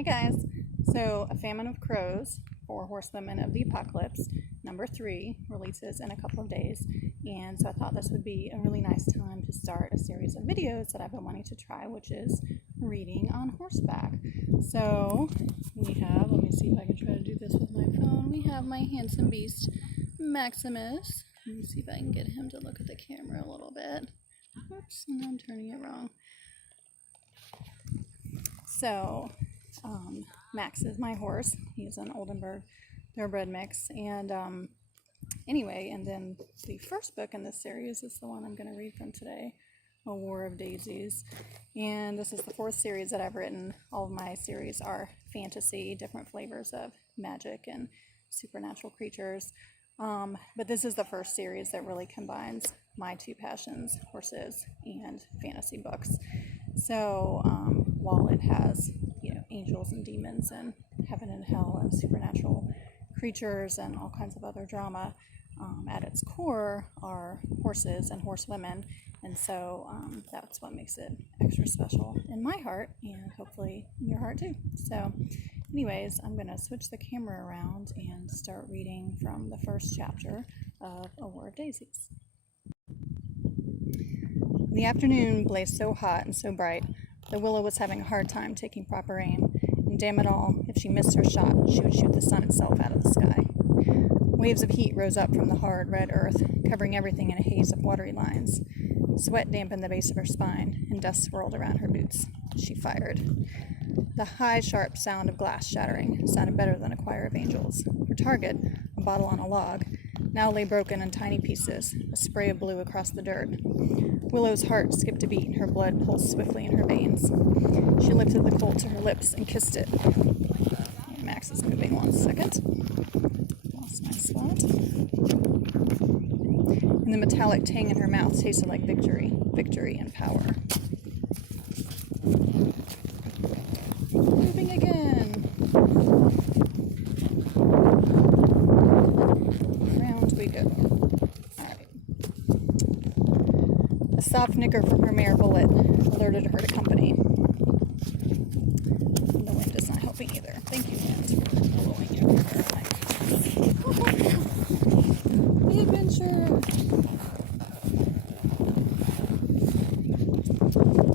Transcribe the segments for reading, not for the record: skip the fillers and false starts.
Hi guys! So, A Famine of Crows, Four Horsewomen of the Apocalypse, number 3, releases in a couple of days. And so I thought this would be a really nice time to start a series of videos that I've been wanting to try, which is reading on horseback. So, we have, let me see if I can try to do this with my phone, we have my handsome beast, Maximus. Let me see if I can get him to look at the camera a little bit. Oops, and I'm turning it wrong. So, Max is my horse. He's an Oldenburg thoroughbred mix. And anyway, and then the first book in this series is the one I'm going to read from today, A War of Daisies. And this is the 4th series that I've written. All of my series are fantasy, different flavors of magic and supernatural creatures. But this is the first series that really combines my two passions, horses and fantasy books. So while it has, angels and demons and heaven and hell and supernatural creatures and all kinds of other drama, at its core are horses and horsewomen. And so that's what makes it extra special in my heart and hopefully in your heart too. So anyways, I'm going to switch the camera around and start reading from the first chapter of A War of Daisies. The afternoon blazed so hot and so bright that Willow was having a hard time taking proper aim, and damn it all, if she missed her shot, she would shoot the sun itself out of the sky. Waves of heat rose up from the hard red earth, covering everything in a haze of watery lines. Sweat dampened the base of her spine, and dust swirled around her boots. She fired. The high, sharp sound of glass shattering sounded better than a choir of angels. Her target, a bottle on a log, now lay broken in tiny pieces, a spray of blue across the dirt. Willow's heart skipped a beat, and her blood pulsed swiftly in her veins. She lifted the colt to her lips and kissed it. Max is moving 1 second. Lost my spot. And the metallic tang in her mouth tasted like victory and power. Moving again. Round we go. Alright. A soft nicker from her mare Bullet alerted her to company. The wind is not helping either. Thank you, wind, for blowing your hair like the adventure!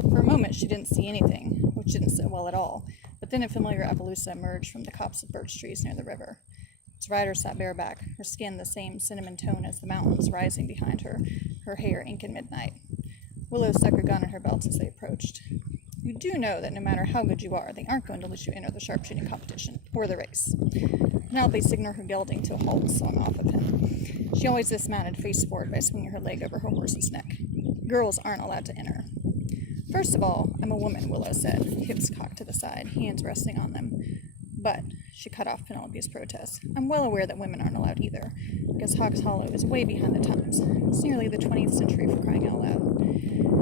For a moment, she didn't see anything, which didn't sit well at all, but then a familiar Appaloosa emerged from the copse of birch trees near the river. Its rider sat bareback, her skin the same cinnamon tone as the mountains rising behind her, her hair ink in midnight. Willow stuck her gun in her belt as they approached. You do know that no matter how good you are, they aren't going to let you enter the sharpshooting competition, or the race. Penelope signaled her gelding to a halt and swung off of him. She always dismounted face forward by swinging her leg over her horse's neck. Girls aren't allowed to enter. First of all, I'm a woman, Willow said, hips cocked to the side, hands resting on them. But, she cut off Penelope's protest, I'm well aware that women aren't allowed either, because Hawks Hollow is way behind the times. It's nearly the 20th century for crying out loud.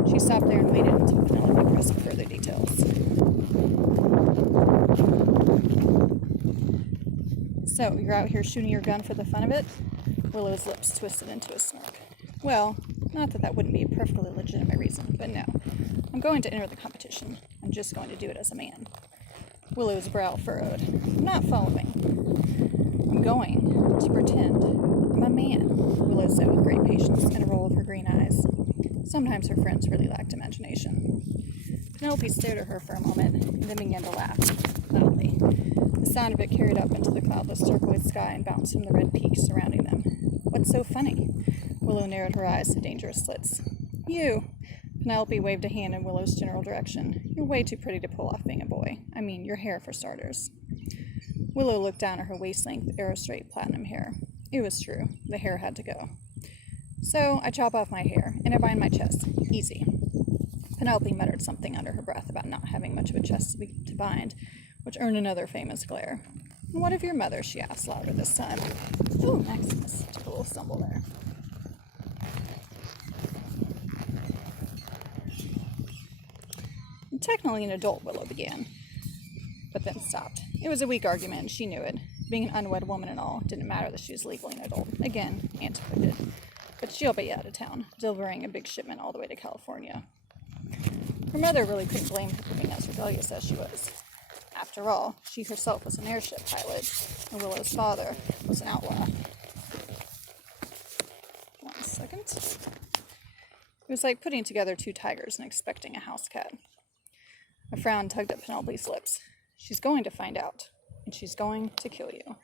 She stopped there and waited until Penelope pressed for further details. So, you're out here shooting your gun for the fun of it? Willow's lips twisted into a smirk. Well, not that that wouldn't be a perfectly legitimate reason, but no. I'm going to enter the competition. I'm just going to do it as a man. Willow's brow furrowed. I'm not following. I'm going to pretend I'm a man, Willow said with great patience and a roll of her green eyes. Sometimes her friends really lacked imagination. Penelope stared at her for a moment, and then began to laugh, loudly. The sound of it carried up into the cloudless turquoise sky and bounced from the red peaks surrounding them. What's so funny? Willow narrowed her eyes to dangerous slits. You! Penelope waved a hand in Willow's general direction. You're way too pretty to pull off being a boy. I mean, your hair for starters. Willow looked down at her waist-length, arrow-straight platinum hair. It was true. The hair had to go. So, I chop off my hair, and I bind my chest. Easy. Penelope muttered something under her breath about not having much of a chest to bind, which earned another famous glare. What of your mother? She asked louder this time. Ooh, Maximus took a little stumble there. I'm technically an adult, Willow began, but then stopped. It was a weak argument, and she knew it. Being an unwed woman and all, didn't matter that she was legally an adult. Again, antiquated. But she'll be out of town, delivering a big shipment all the way to California. Her mother really couldn't blame her for being as rebellious as she was. After all, she herself was an airship pilot, and Willow's father was an outlaw. 1 second. It was like putting together 2 tigers and expecting a house cat. A frown tugged at Penelope's lips. She's going to find out, and she's going to kill you.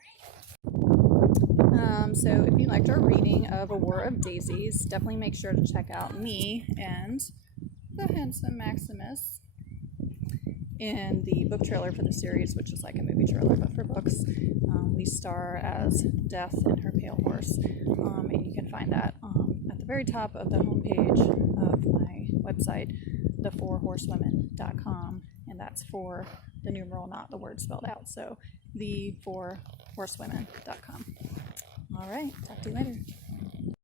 So if you liked our reading of A War of Daisies, definitely make sure to check out me and the handsome Maximus in the book trailer for the series, which is like a movie trailer but for books. We star as Death and her pale horse, and you can find that at the very top of the homepage of my website, the4horsewomen.com, and that's for the numeral, not the word spelled out, so the4horsewomen.com. All right, talk to you later.